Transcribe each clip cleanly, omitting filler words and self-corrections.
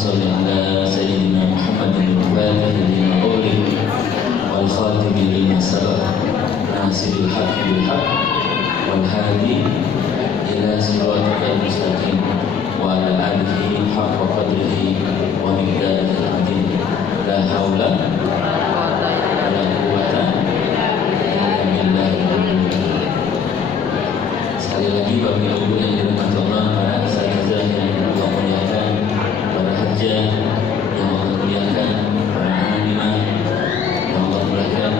صل على سيدنا محمد الفاتح لما أغلق والخاتم لما سبق ناصر الحق بالحق والهادي إلى صراطك المستقيم وعلى آله حق قدره ومقداره العظيم لا حول ولا قوة إلا بالله. Sekali lagi bagi ibu yang dirahmati Allah, para asatizah yang Allah muliakan, para hajjah yang Allah muliakan, para alimah yang Allah muliakan,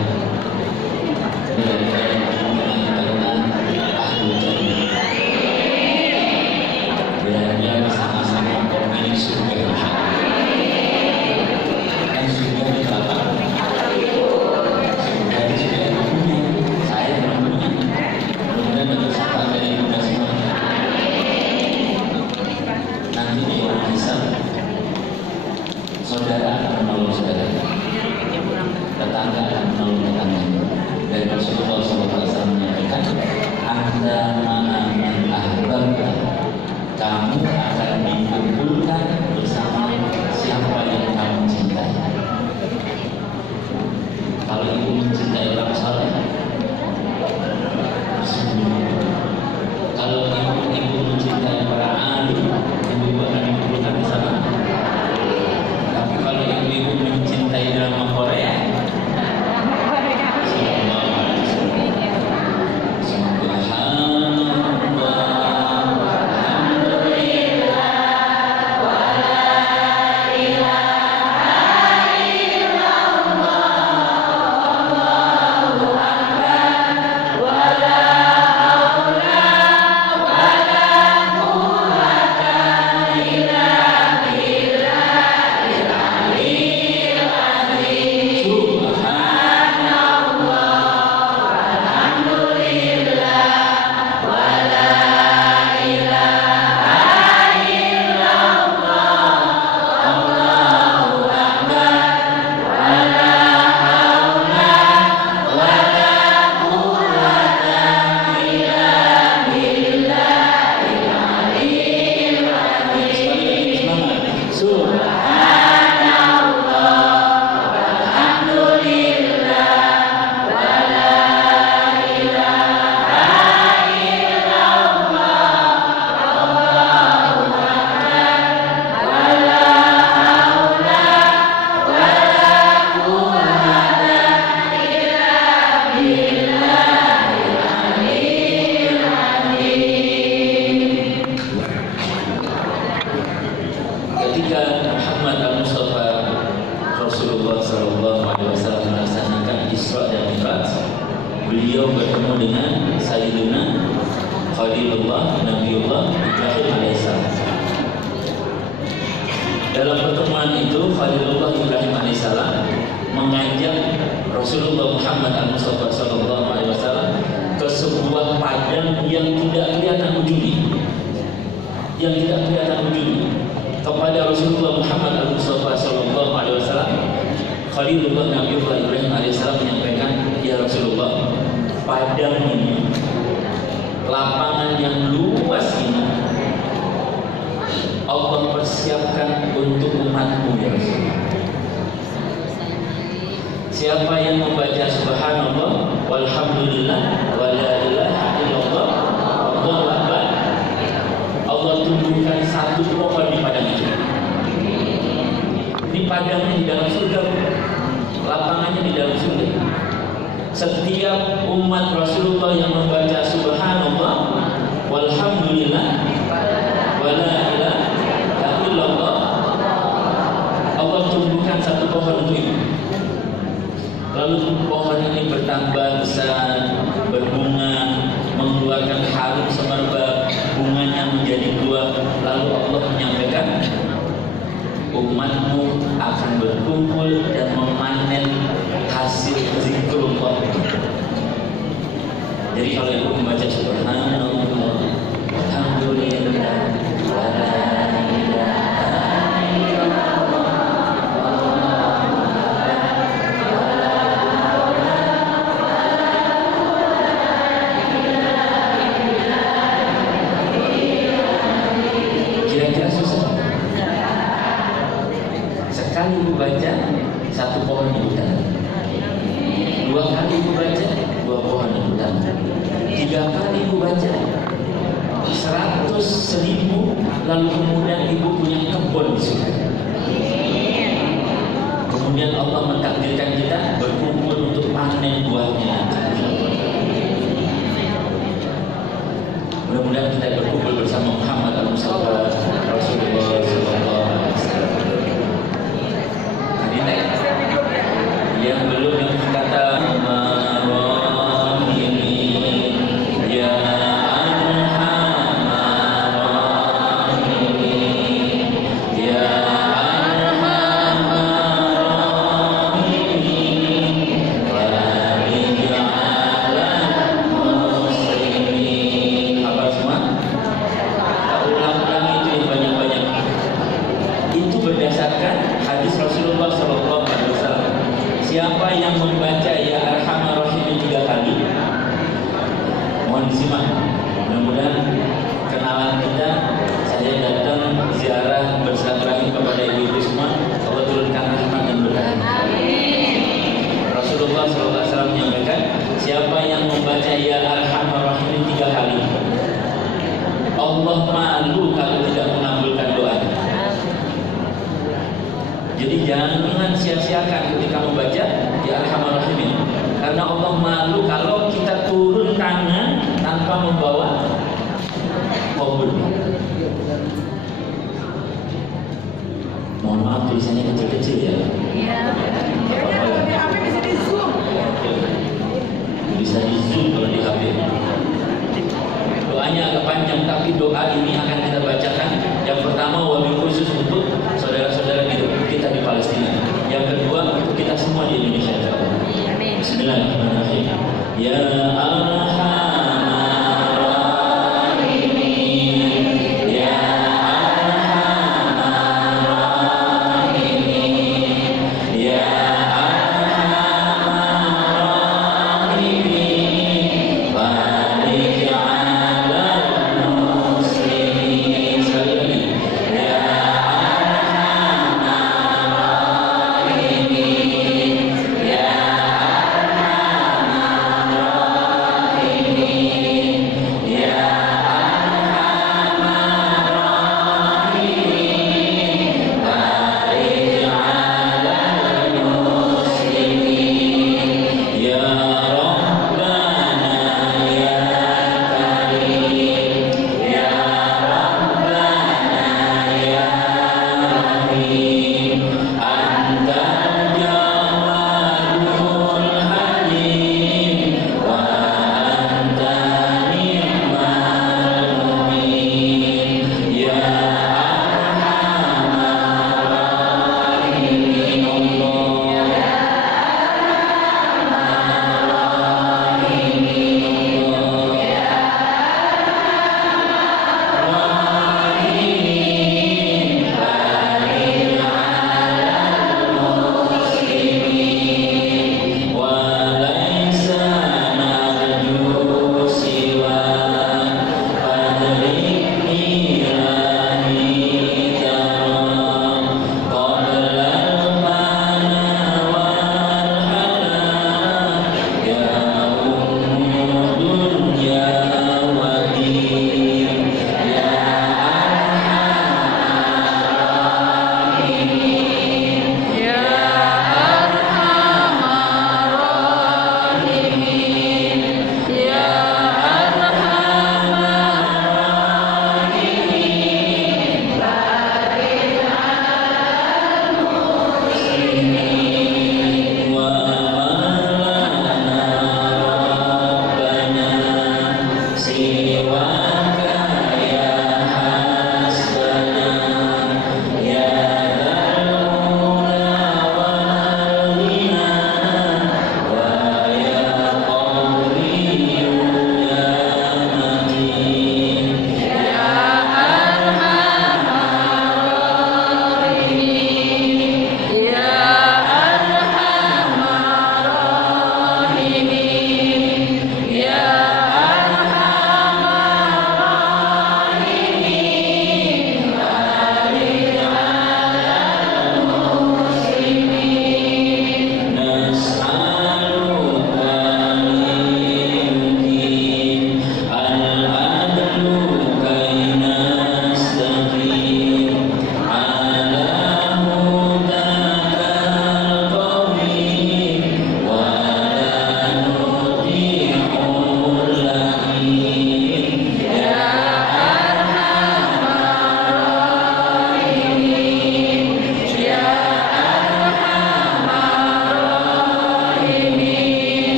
biarnya bersama-sama ini surga dan surga di belakang. Surga di surga dunia, saya belum punya. Kemudian bersahabat dari muda semua. Nanti di orang hisab, saudara akan menolong saudara, tetangga akan menolong tetangganya. Dan Rasulullah SAW menyampaikan, Anda ma'aman ahbabta, kamu akan dikumpulkan bersama siapa yang kamu cintai. Kalau ibu mencintai orang saleh, kalau ibu mencintai para alim, ibu akan dikumpulkan bersama. Tapi kalau ibu mencintai drama Korea, ketika Muhammad al-Mustafa Rasulullah SAW melaksanakan Isra dan Mi'raj, beliau bertemu dengan Sayyidina Khalilullah Nabiullah Ibrahim alaihissalam. Dalam pertemuan itu Khalilullah Ibrahim alaihissalam mengajak Rasulullah Muhammad al-Mustafa SAW ke sebuah padang yang tidak kelihatan ujungnya, kepada Rasulullah Muhammad al-Mustafa SAW. Khalilullah Nabiullah Ibrahim alaihissalam menyampaikan, ya Rasulullah, padang ini, lapangan yang luas ini, Allah persiapkan untuk umatmu ya Rasulullah. Siapa yang membaca subhanallah walhamdulillah wa la ilaha illallah Allahu akbar, Allah tumbuhkan satu pohon di padang itu. Ini padangnya di dalam surga, lapangannya di dalam surga. Setiap umat Rasulullah yang membaca subhanallah walhamdulillah wa la ilaha illallah, Allah tumbuhkan satu pohon untuk itu. Lalu pohon ini bertambah besar, berbunga, mengeluarkan harum semerbak, bunganya menjadi buah. Lalu Allah menyampaikan, umatmu akan berkumpul dan memanen hasil zikrullah. Jadi kalau ibu membaca subhanallah alhamdulillah wa la ilaha illallah kira-kira susah? sekali ibu baca, satu pohon ibu tanam. 2 kali ibu baca, 2 pohon ibu tanam. 3 kali ibu baca, 100, 1000, lalu kemudian ibu punya kebun di situ. Kemudian Allah mentakdirkan kita berkumpul untuk panen buahnya. Mudah-mudahan kita berkumpul bersama Muhammad al-Mustafa Rasulullah sallallahu alaihi wasallam. Hadis yang belum yang kata siapa yang membaca ya Arhamar Rahimin 3 kali, mohon disimak. Mudah-mudahan kenalan kita, saya datang ziarah bersilaturahim kepada ibu-ibu semua. Allah turunkan rahmat dan berkah. Rasulullah SAW menyampaikan, siapa yang membaca ya Arhamar Rahimin 3 kali, Allah malu kalau tidak mengabulkan doanya. Jadi jangan sia-siakan ketika membaca ya Arhamar Rahimin, karena Allah malu kalau kita turun tangan tanpa membawa kabul. Mohon maaf tulisannya kecil-kecil ya. Iya. Kalau di HP bisa di zoom. Bisa di zoom kalau di HP. Doanya agak panjang, tapi doa ini akan kita bacakan. Yang pertama wabil khusus untuk saudara-saudara kita di Palestina. Yang kedua untuk kita semua di Indonesia. Bismillahirrahmanirrahim. Ya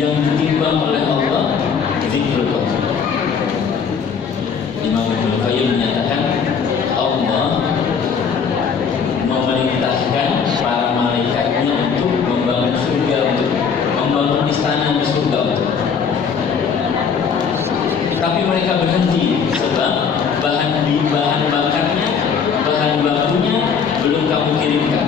yang ditimbang oleh Allah zikrullah. Imam Ibnu Qayyim menyatakan Allah memerintahkan para malaikatnya untuk membangun surga, untuk membangun istana di surga. Tapi mereka berhenti sebab bahan bakarnya, bahan bakunya belum kamu kirimkan.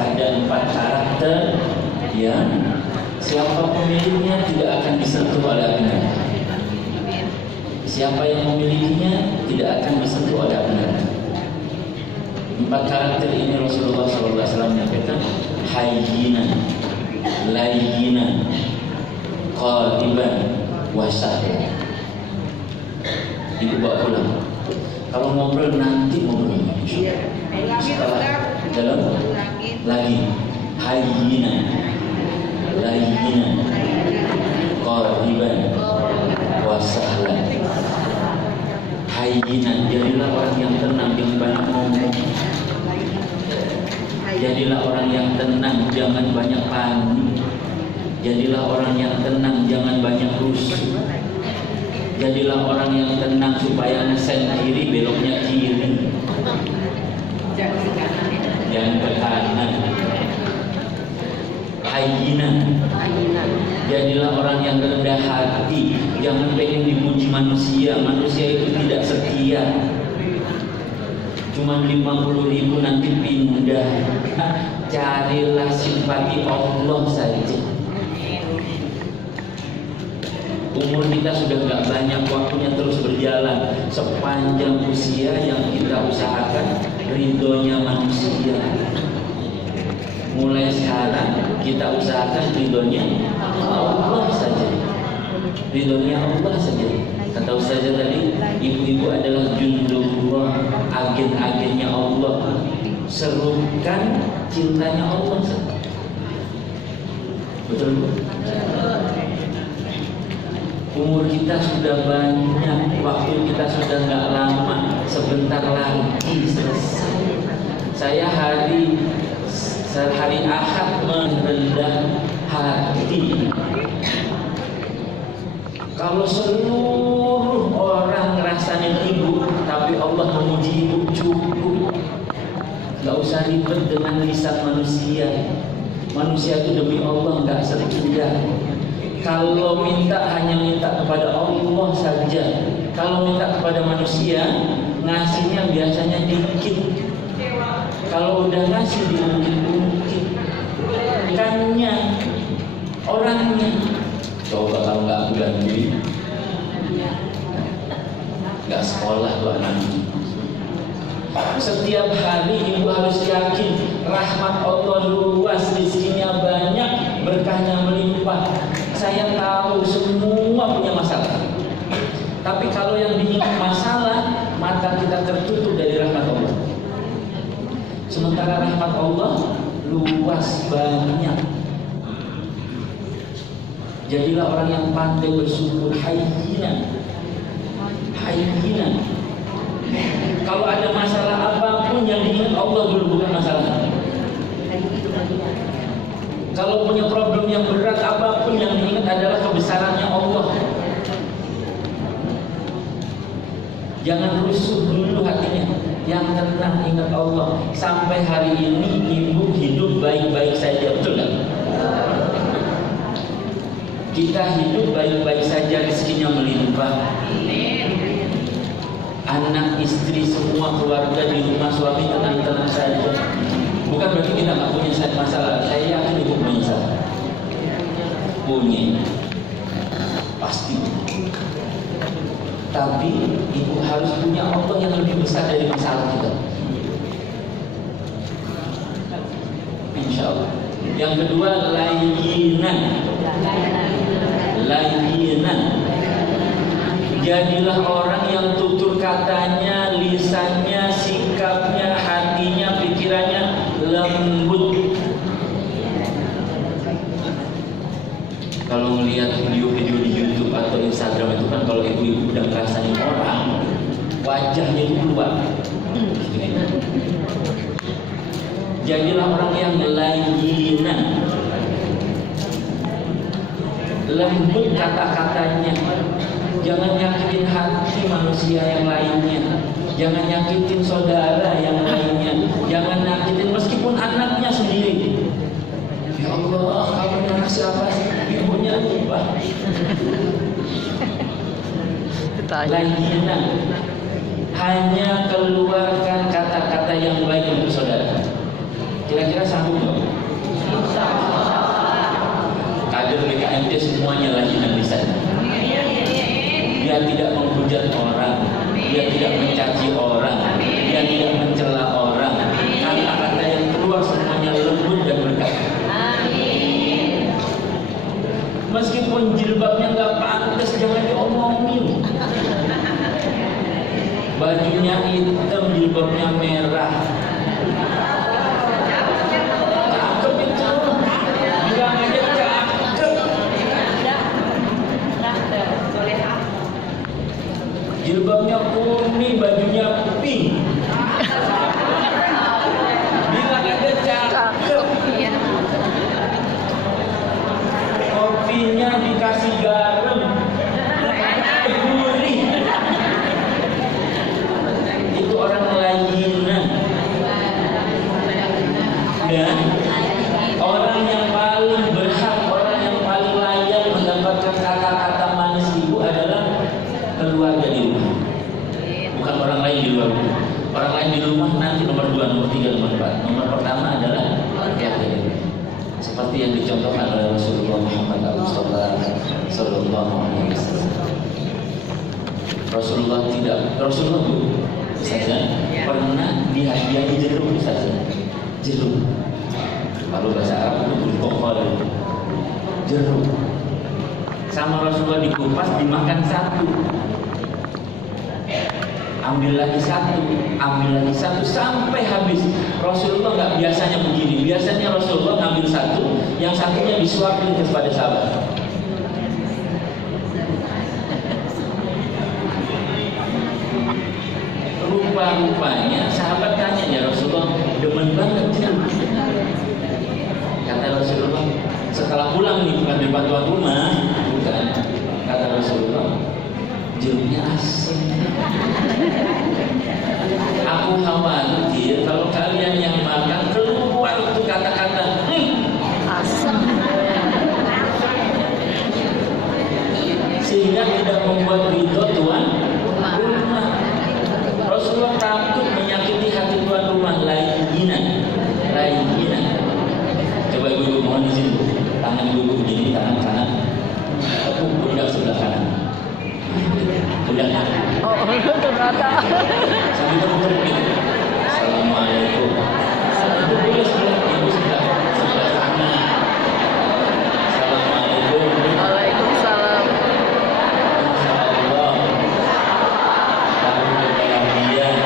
Ada 4 karakter yang siapa pemiliknya tidak akan disentuh oleh api neraka. Siapa yang memilikinya tidak akan disentuh oleh api neraka. 4 karakter ini Rasulullah SAW menyampaikan: hayyinan, layyinan, qadiban, wasahlan. Dibawa pulang. Kalau ngobrol nanti ngobrol. Setelah dalam lagi hayyinan, layyinan, qadiban, wasahlan. Hayyinan, jadilah orang yang tenang, jangan banyak ngomong. Jadilah orang yang tenang, jangan banyak panik. Jadilah orang yang tenang, jangan banyak rusuh. Jadilah orang yang tenang supaya ngesen kiri beloknya kiri. Jangan ke kanan. Hayyinan, jadilah orang yang rendah hati, jangan pengen dipuji manusia. Manusia itu tidak setia. Cuma 50.000 nanti pindah. Carilah simpati Allah saja. Umur kita sudah gak banyak, waktunya terus berjalan. Sepanjang usia yang kita usahakan ridhonya manusia. Mulai sekarang kita usahakan ridhonya Allah saja. Ridhonya Allah saja. Kata Ustaz tadi, ibu-ibu adalah jundullah, agen-agennya Allah. Serukan cintanya Allah saja. Betul? Umur kita sudah banyak, waktu kita sudah nggak lama, sebentar lagi selesai. Saya hari Ahad merendah hati. Kalau seluruh orang rasanya ibu, tapi Allah memuji ibu cukup. Nggak usah ribet dengan lisan manusia. Manusia itu demi Allah nggak setia. Kalau minta hanya minta kepada Allah saja. Kalau minta kepada manusia, ngasihnya biasanya dikit. Kalau udah ngasih diungkit-ungkit. Ikannya, orangnya. Coba kalau nggak bulan diri, nggak sekolah tuh anaknya. Setiap hari ibu harus yakin rahmat Allah luas, rezekinya banyak, berkahnya melimpah. Saya tahu semua punya masalah. Tapi kalau yang bikin masalah, mata kita tertutup dari rahmat Allah. Sementara rahmat Allah luas banyak. Jadilah orang yang pandai bersyukur, hayyinan. Kalau ada masalah apapun yang diingat Allah dulu, bukan masalah. Kalau punya problem yang berat apapun yang diingat adalah kebesarannya Allah. Jangan rusuh dulu hatinya, yang tenang ingat Allah. Sampai hari ini ibu hidup baik-baik saja, betul nggak? Kita hidup baik-baik saja, rezekinya melimpah. Anak, istri, semua keluarga di rumah, suami tenang-tenang saja. Bukan berarti kita nggak punya masalah. Saya yakin ibu punya masalah. Punya, pasti. Tapi ibu harus punya Allah yang lebih besar dari masalah kita. Insya Allah. Yang kedua, layyinan. Jadilah orang yang tutur katanya, lisannya, sikapnya, hatinya, pikirannya lembut. Kalau melihat video-video di YouTube atau Instagram itu kan, kalau ibu-ibu udah ngerasain orang, wajahnya itu keluar. Jadilah orang yang layyinan, lembut kata-katanya. Jangan nyakitin hati manusia yang lainnya. Jangan nyakitin saudara yang lainnya. Jangan nyakitin meskipun anaknya sendiri. Ya Allah, kamu anak siapa sih? Ibunya lupa. Layyinan, hanya keluarkan kata-kata yang baik untuk saudara. Kira-kira sanggup nggak? Kader BKMT semuanya layyinan lisan. Dia tidak menghujat orang, dia tidak mencaci orang, dia tidak mencela orang. Kata-kata yang keluar semuanya lembut dan berkah. Meskipun jilbabnya nggak pantas, jangan diomongin. Bajunya hitam, jilbabnya merah. Cakep itu, bilang aja cakep. Jilbabnya kuning, bajunya pink. Bilang aja cakep. Kopinya dikasih garam, gurih. Itu orang layyinan. Dan orang yang paling berhak, orang yang paling layak mendapatkan kata-kata manis ibu adalah keluarga di rumah. Bukan orang lain di luar rumah. Orang lain di rumah nanti nomor 2, nomor 3, nomor 4. Nomor pertama adalah keluarga. Seperti yang dicontohkan oleh Rasulullah Muhammad Sallallahu Alaihi Wasallam. Rasulullah bu, saja pernah dihadiahi jeruk saja. Jeruk. Kalau bahasa Arab itu berkokol. Jeruk. Sama Rasulullah dikupas, dimakan satu. Ambil lagi satu sampai habis. Rasulullah nggak biasanya begini. Biasanya Rasulullah ngambil satu, yang satunya disuapin kepada sahabat. Rupa-rupanya sahabat tanya, ya Rasulullah, demen banget jeruk. Kata Rasulullah, setelah pulang nih, bukan di bantuan rumah, bukan. Kata Rasulullah, jeruknya asam. Aku khawatir kalau kalian yang makan keluar itu kata-kata asam, sehingga tidak membuat ridho tuan rumah. Rasulullah takut menyakiti hati tuan rumah. Layyinan. Coba ibu-ibu mohon izin, tangan ibu-ibu begini, tangan kanan tepuk pundak sebelah kanan. Pundaknya. Oh, ternyata. Sambil tepuk gitu. Assalamualaikum. Itu boleh sebelah ibu sebelah kanan. Assalamualaikum. Waalaikumsalam. Insyaallah. Lalu kebahagiaan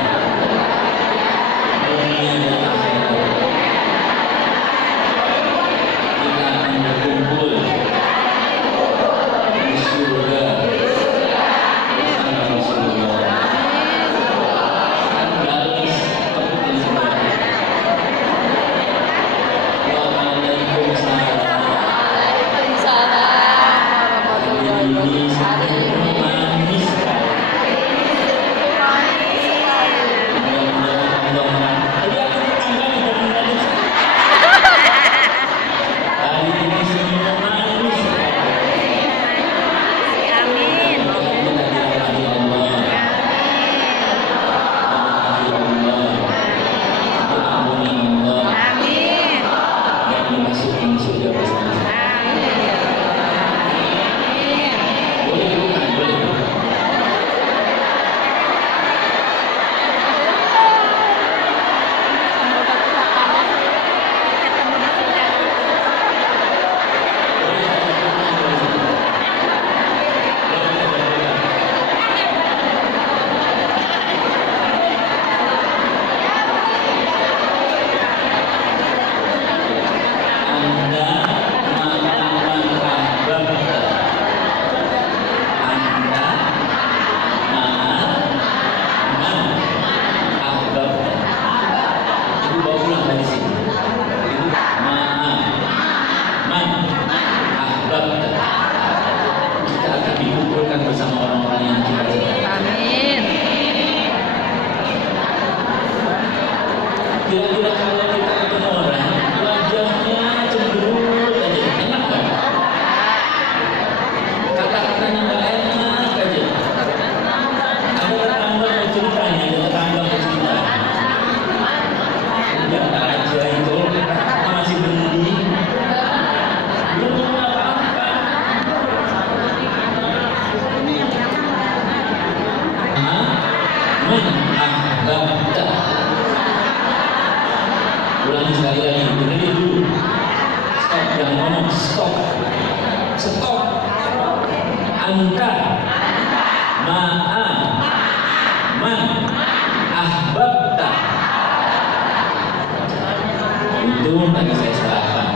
dunia dan akhirat. Kita akan berkumpul anta ma'a man ahbabta. Untung tadi saya salahkan,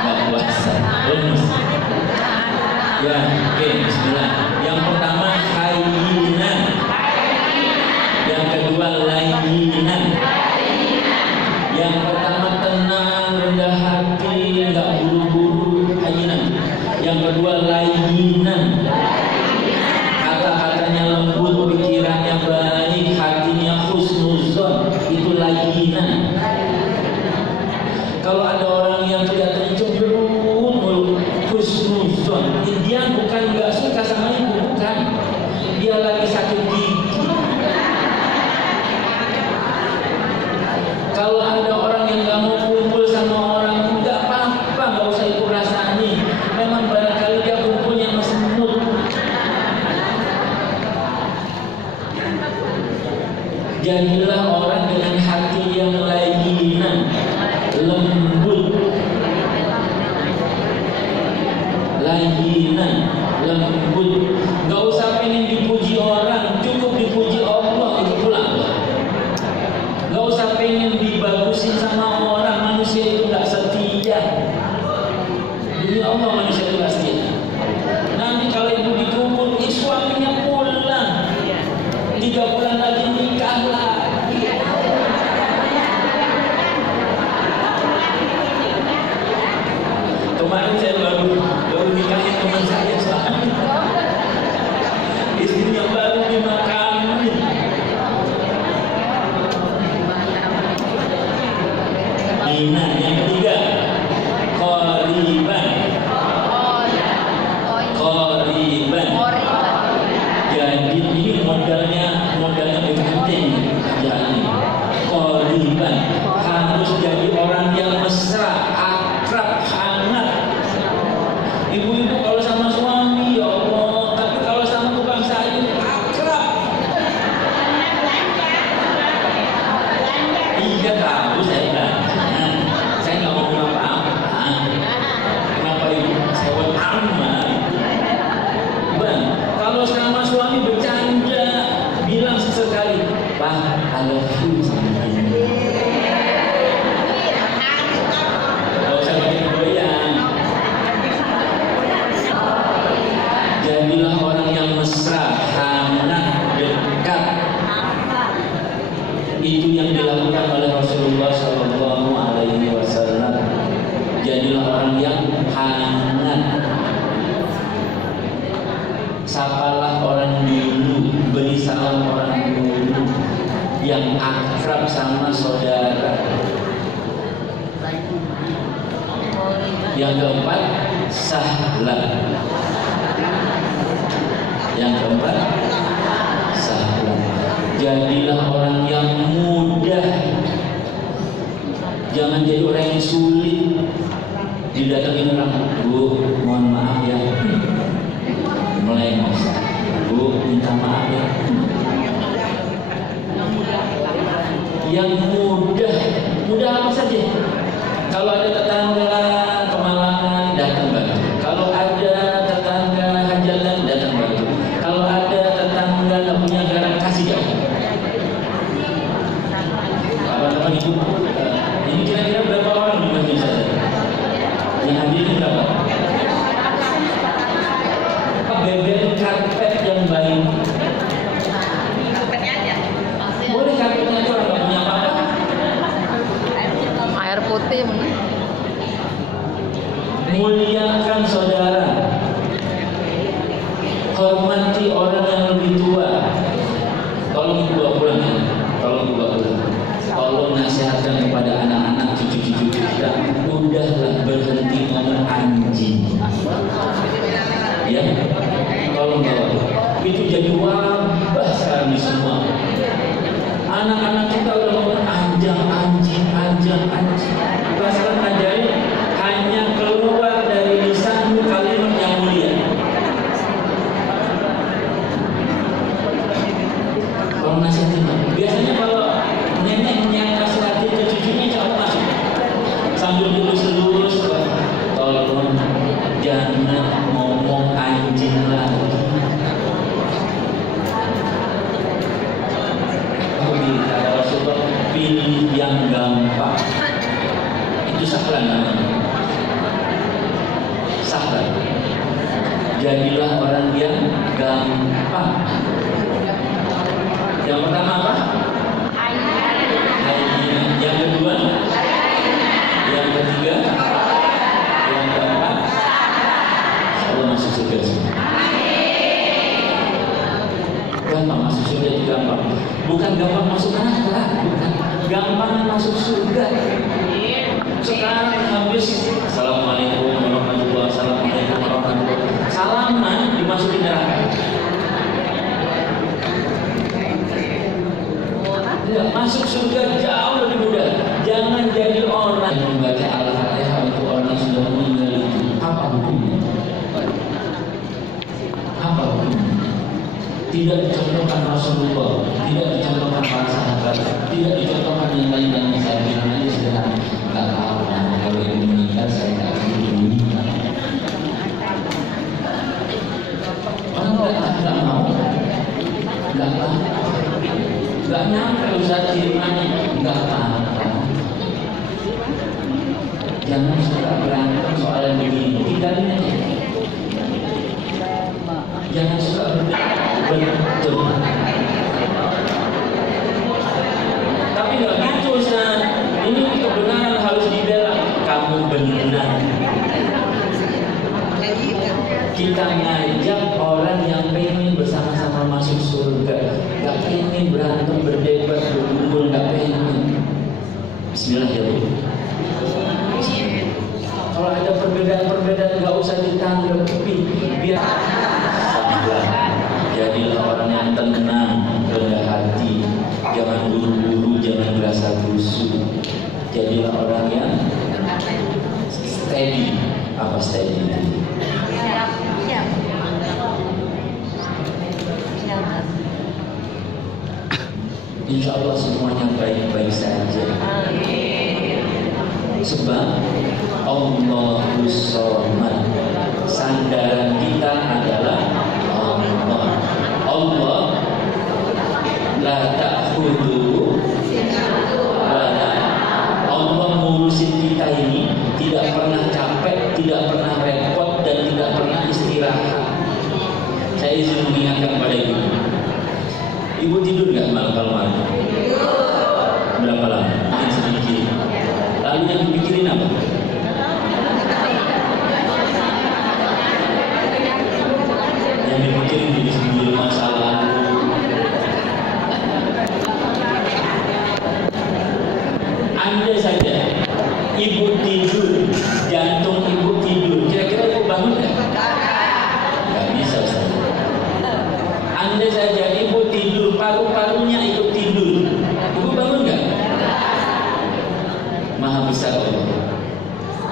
nggak puasa. Bonus. Ya, oke, bismillah. Yang pertama hayyinan, yang kedua layyinan. Yang pertama tenang, rendah hati, nggak buru-buru, hayyinan. Yang kedua layyinan, kata-katanya lembut, pikirannya baik, hatinya husnuzon, itu layyinan. Kalau ada orang yang kelihatannya cemberut, husnuzon, dia bukan nggak suka sama ibu, bukan, dia lagi sakit gigi. Kalau ada orang yang nggak mau kumpul sama orang, nggak apa-apa, nggak usah ikut rasani. Memang barangkali dia kumpulnya masih mood. Jadilah orang dengan hati yang layyinan, lembut, layyinan, lembut. Nggak usah pengen dipuji orang, cukup dipuji Allah itu pulang. Nggak usah pengen dibagusin sama orang, manusia itu nggak setia. Demi Allah manusia itu nggak setia. Nanti kalau ibu dikubur, suaminya pulang, 3 bulan lagi nikah lagi. Kemarin saya baru nikahin teman saya soalnya istrinya baru dimakamin. Iman. Yang ketiga qoriban. Qoriban. Jadi ini modalnya berganti kerjaan. Qoriban harus jadi orang yang mesra, akrab, hangat. Ibu-ibu kalau sama suami ya Allah, tapi kalau sama tukang sayur akrab. Iya tahu saya. Saya nggak mau apa-apa. Kenapa ibu sewa taman? Bang, kalau sama suami bercanda, bilang sesekali, Pak, I love you. Gak usah pakai goyang. Jadilah orang yang mesra, hangat, dekat. Itu yang dilakukan oleh Rasulullah Shallallahu Alaihi Wasallam. Jadilah orang yang hangat. Sapalah orang dulu, beri salam orang dulu, yang akrab sama saudara. Yang keempat, sahlan. Yang keempat, sahlan. Jadilah orang yang mudah. Jangan jadi orang yang sulit. Didatangin orang, Bu, mohon maaf ya, melengos. Bu, minta maaf ya. Yang mudah, mudah apa saja. Kalau ada tetangga kemalangan, datang bantu. Kalau ada tetangga hajatan, datang bantu. Kalau ada tetangga tak punya garam, kasih dia. Apa-apa itu? Ini kira-kira berapa orang di masjid saya? Yang hadir ini berapa? Bebek karpet yang baik. Karpetnya aja. Boleh karpetnya itu orang nggak punya apa-apa. Air putih mana? Muliakan saudara. Hormati orang yang lebih tua. Tolong dibawa pulang ya. Tolong dibawa pulang. Tolong nasihatkan kepada anak-anak, cucu-cucu kita. Udahlah berhenti ngomong anjing. Ya, tolong bawa. Itu jadi wabah sekarang di semua. Anak-anak kita udah ngomong anjing, anjing, anjing, anjing. Sekarang ngajarin hanya keluar dari lisanmu kalimat yang mulia. Kalau nasihatin, biasanya kalau neneknya nasihatin ke cucunya, kamu masuk sambil lurus-lurus. Tolong jangan ngomong anjing. gampang. Itu sahlan namanya. Sahlan. Jadilah orang yang gampang. Yang pertama apa? Hayyin. Yang kedua? Yang ketiga? Yang keempat? Allah masuk surga. Gampang masuk surga itu gampang. Bukan gampang masuk neraka, bukan. Gampang masuk surga. Sekarang habis Assalamualaikum warahmatullahi wabarakatuh. Assalamualaikum warahmatullahi wabarakatuh. Salaman dimasukin neraka. Ya, masuk surga jauh lebih mudah. Jangan jadi orang yang membaca Al-Fatihah untuk orang yang sudah meninggal itu. Apa hukumnya? Apa hukumnya? Tidak dicontohkan Rasulullah, tidak dicontohkan para sahabat, tidak dicontohkan yang lain yang saya bilang aja sederhana. Nggak apa-apa, kalau ibu meninggal saya nggak akan meninggal. Orang nggak mau, nggak nyampe Ustaz Firman, nggak apa-apa. Jangan suka berantem soal yang begini, tinggalin aja. Jangan suka betul. Tapi nggak gitu Ustaz. Ini kebenaran harus dibela. Kamu benar. Kita ngajak orang yang pengen bersama-sama masuk surga, nggak pengen berantem, berdebat, berkumpul, nggak pengen. Bismillahirrahmanirrahim. Kalau ada perbedaan-perbedaan nggak usah ditanggapi, biar sabar. Jadilah orang yang tenang, rendah hati, jangan buru-buru, jangan berasa busuk. Jadilah orang yang steady. Apa steady itu? Insya Allah semuanya baik-baik saja. Sebab Allahus Somad, sandaran kita adalah Allah. Allah la ta'khudhuhu wala. Allah ngurusin kita ini tidak pernah capek, tidak pernah repot, dan tidak pernah istirahat. Saya izin mengingatkan pada ibu. Ibu tidur nggak malam-malam? Berapa lama? Mungkin sedikit. Lalu yang dipikirin apa?